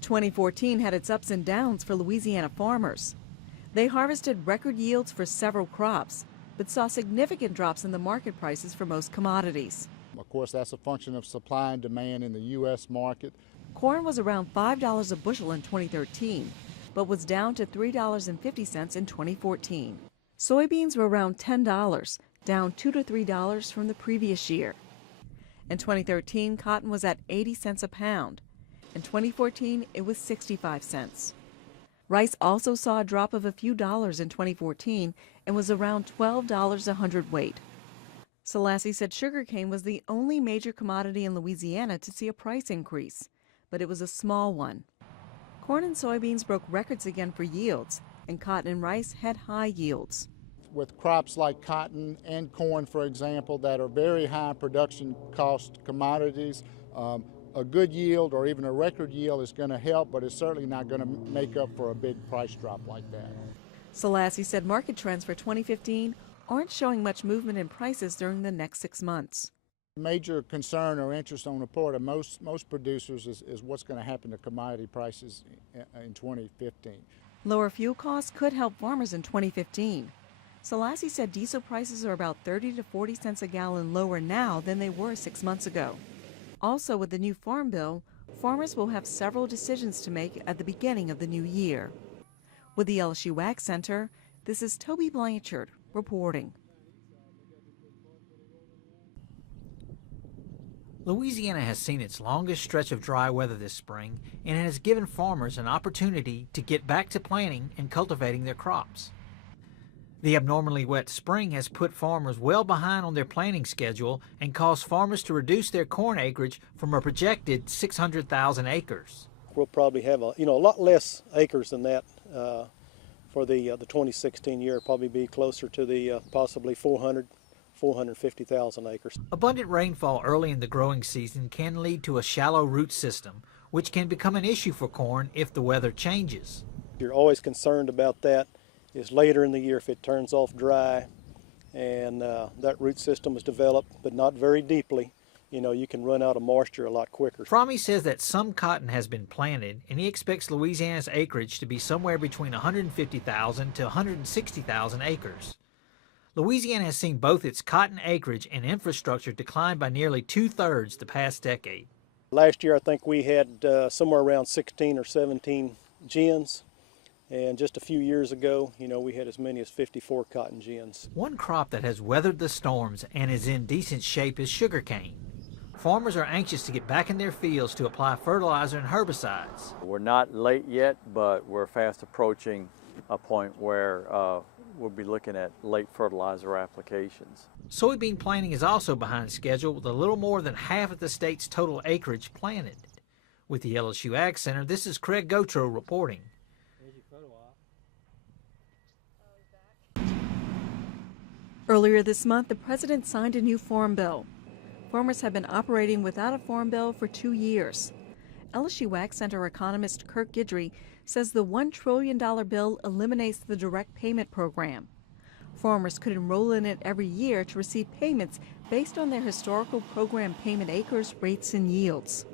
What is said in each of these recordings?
2014 had its ups and downs for Louisiana farmers. They harvested record yields for several crops, but saw significant drops in the market prices for most commodities. Of course, that's a function of supply and demand in the U.S. market. Corn was around $5 a bushel in 2013, but was down to $3.50 in 2014. Soybeans were around $10, down $2 to $3 from the previous year. In 2013, cotton was at 80 cents a pound. In 2014, it was 65 cents. Rice also saw a drop of a few dollars in 2014 and was around $12 a hundredweight. Selassie said sugarcane was the only major commodity in Louisiana to see a price increase, but it was a small one. Corn and soybeans broke records again for yields, and cotton and rice had high yields. With crops like cotton and corn, for example, that are very high production cost commodities, a good yield or even a record yield is going to help, but it's certainly not going to make up for a big price drop like that. Selassie said market trends for 2015 aren't showing much movement in prices during the next 6 months. Major concern or interest on the part of most producers is what's going to happen to commodity prices in 2015. Lower fuel costs could help farmers in 2015. Selassie said diesel prices are about 30 to 40 cents a gallon lower now than they were 6 months ago. Also, with the new farm bill, farmers will have several decisions to make at the beginning of the new year. With the LSU Ag Center, this is Toby Blanchard reporting. Louisiana has seen its longest stretch of dry weather this spring, and it has given farmers an opportunity to get back to planting and cultivating their crops. The abnormally wet spring has put farmers well behind on their planting schedule and caused farmers to reduce their corn acreage from a projected 600,000 acres. We'll probably have a lot less acres than that for the 2016 year. Probably be closer to the possibly 450,000 acres. Abundant rainfall early in the growing season can lead to a shallow root system, which can become an issue for corn if the weather changes. You're always concerned about that is later in the year if it turns off dry and that root system is developed but not very deeply. You can run out of moisture a lot quicker. Frommie says that some cotton has been planted, and he expects Louisiana's acreage to be somewhere between 150,000 to 160,000 acres. Louisiana has seen both its cotton acreage and infrastructure decline by nearly 2/3 the past decade. Last year I think we had somewhere around 16 or 17 gins. And just a few years ago, we had as many as 54 cotton gins. One crop that has weathered the storms and is in decent shape is sugarcane. Farmers are anxious to get back in their fields to apply fertilizer and herbicides. We're not late yet, but we're fast approaching a point where we'll be looking at late fertilizer applications. Soybean planting is also behind schedule with a little more than half of the state's total acreage planted. With the LSU Ag Center, this is Craig Gotro reporting. Earlier this month, the president signed a new farm bill. Farmers have been operating without a farm bill for 2 years. LSU Ag Center economist Kirk Guidry says the $1 trillion bill eliminates the direct payment program. Farmers could enroll in it every year to receive payments based on their historical program payment acres, rates, and yields.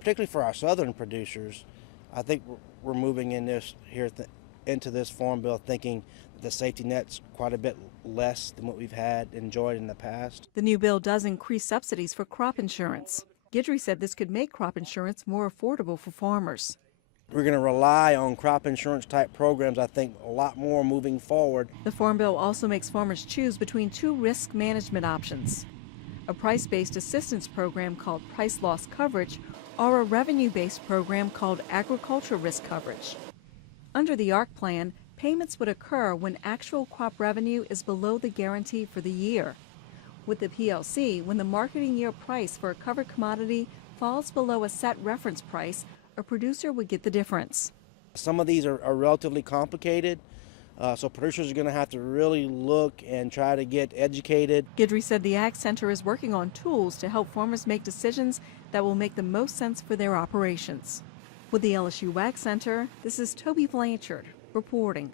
Particularly for our southern producers, I think we're moving into this farm bill thinking the safety net's quite a bit less than what we've enjoyed in the past. The new bill does increase subsidies for crop insurance. Guidry said this could make crop insurance more affordable for farmers. We're going to rely on crop insurance type programs, I think, a lot more moving forward. The farm bill also makes farmers choose between 2 risk management options: a price-based assistance program called price loss coverage, or a revenue-based program called agriculture risk coverage. Under the ARC plan, payments would occur when actual crop revenue is below the guarantee for the year. With the PLC, when the marketing year price for a covered commodity falls below a set reference price, a producer would get the difference. Some of these are relatively complicated, so producers are going to have to really look and try to get educated. Guidry said the Ag Center is working on tools to help farmers make decisions that will make the most sense for their operations. With the LSU Ag Center, this is Toby Blanchard reporting.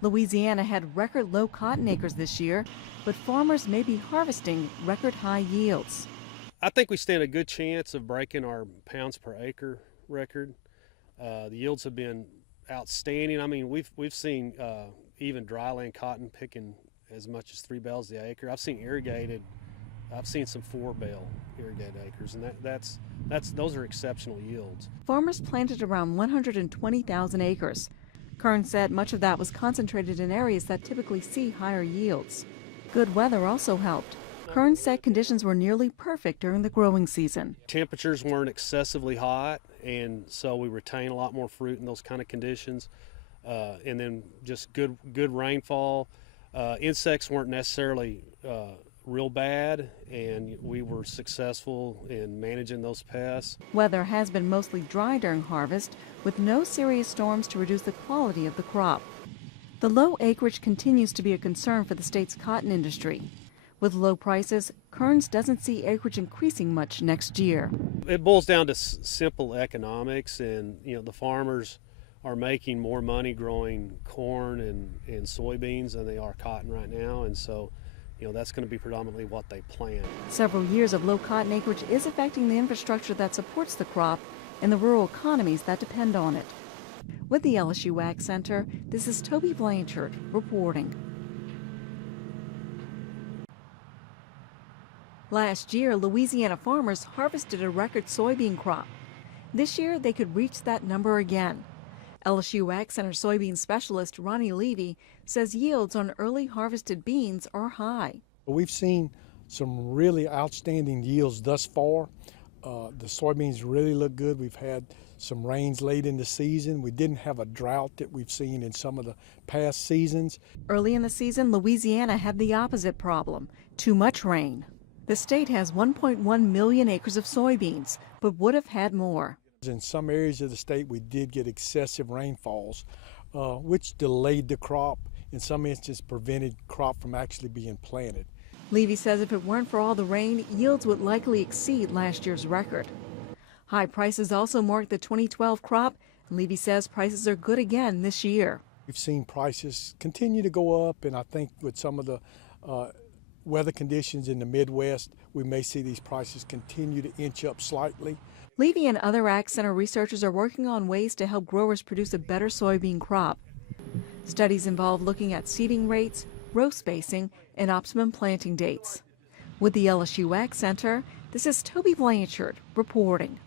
Louisiana had record low cotton acres this year, but farmers may be harvesting record high yields. I think we stand a good chance of breaking our pounds per acre record. The yields have been outstanding. I mean, we've seen even dryland cotton picking as much as 3 bales the acre. I've seen some 4 bale irrigated acres, and those are exceptional yields. Farmers planted around 120,000 acres. Kern said much of that was concentrated in areas that typically see higher yields. Good weather also helped. Kern said conditions were nearly perfect during the growing season. Temperatures weren't excessively hot, and so we retain a lot more fruit in those kind of conditions. And then just good rainfall. Insects weren't necessarily real bad, and we were successful in managing those pests. Weather has been mostly dry during harvest, with no serious storms to reduce the quality of the crop. The low acreage continues to be a concern for the state's cotton industry. With low prices, Kearns doesn't see acreage increasing much next year. It boils down to simple economics, and the farmers are making more money growing corn and soybeans than they are cotton right now, and so that's going to be predominantly what they plant. Several years of low cotton acreage is affecting the infrastructure that supports the crop and the rural economies that depend on it. With the LSU Ag Center, this is Toby Blanchard reporting. Last year, Louisiana farmers harvested a record soybean crop. This year, they could reach that number again. LSU Ag Center soybean specialist Ronnie Levy says yields on early harvested beans are high. We've seen some really outstanding yields thus far. The soybeans really look good. We've had some rains late in the season. We didn't have a drought that we've seen in some of the past seasons. Early in the season, Louisiana had the opposite problem, too much rain. The state has 1.1 million acres of soybeans, but would have had more. In some areas of the state, we did get excessive rainfalls, which delayed the crop. In some instances, prevented crop from actually being planted. Levy says if it weren't for all the rain, yields would likely exceed last year's record. High prices also marked the 2012 crop, and Levy says prices are good again this year. We've seen prices continue to go up, and I think with some of the weather conditions in the Midwest, we may see these prices continue to inch up slightly. Levy and other Ag Center researchers are working on ways to help growers produce a better soybean crop. Studies involve looking at seeding rates, row spacing, and optimum planting dates. With the LSU Ag Center, this is Toby Blanchard reporting.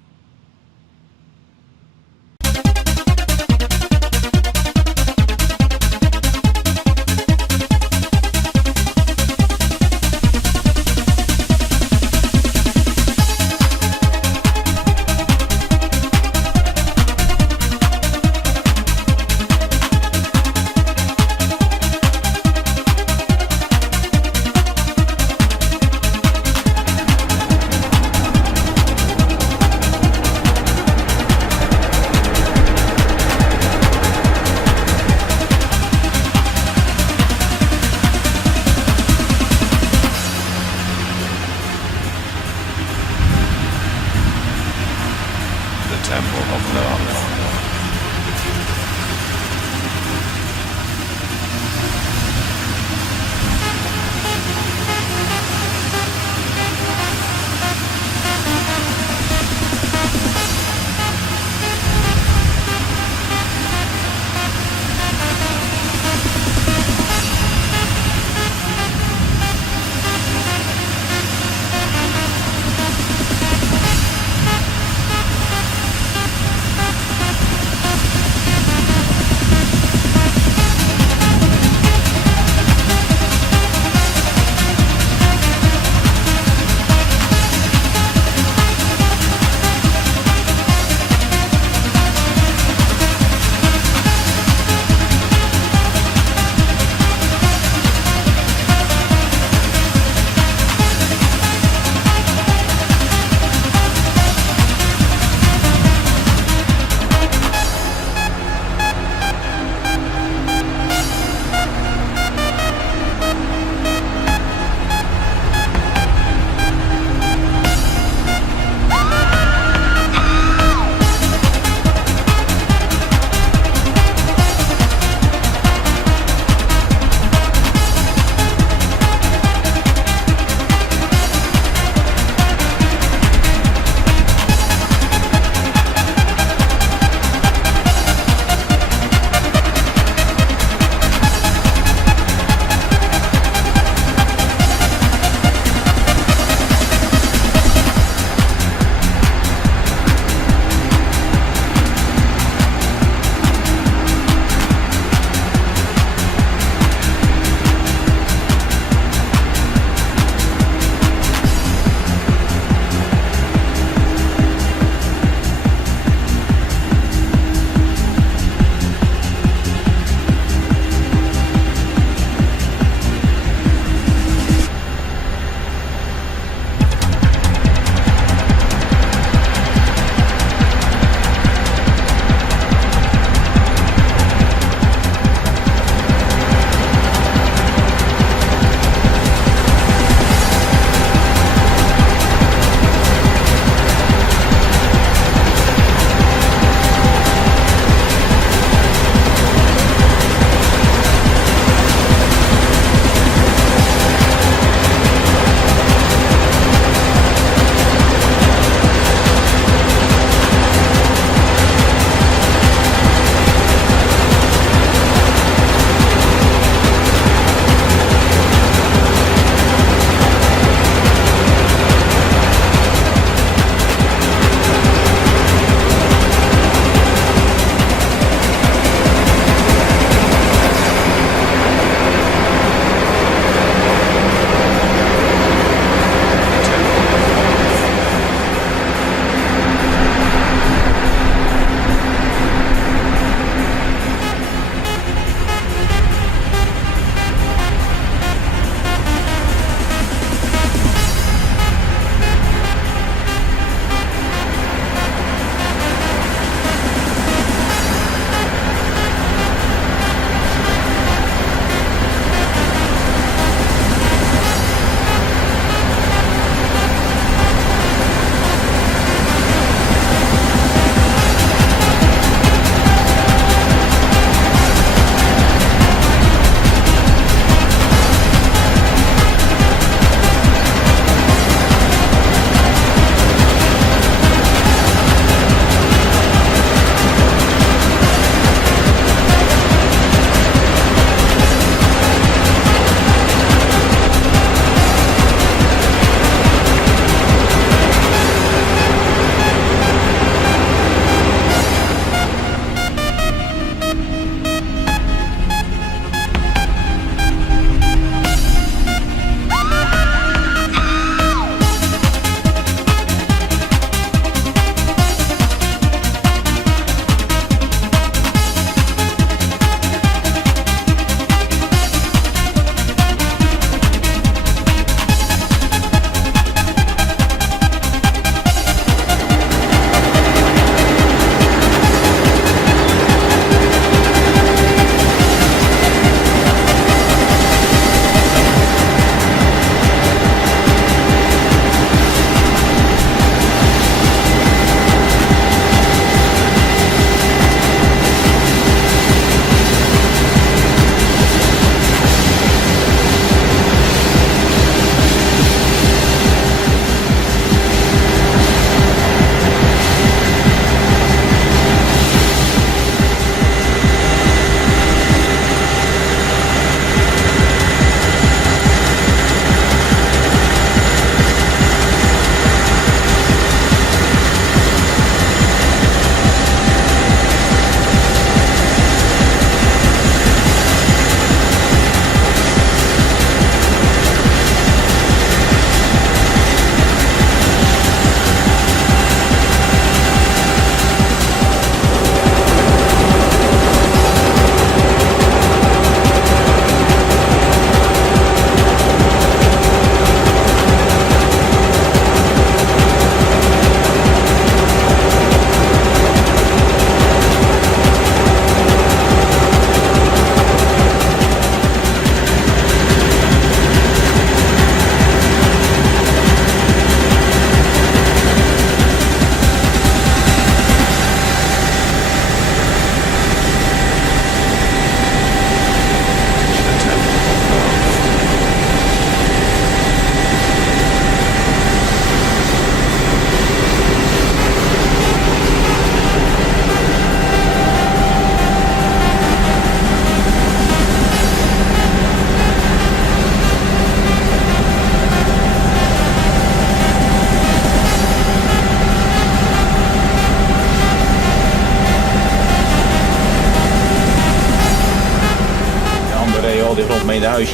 Oj.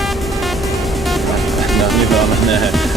No, nie wolno.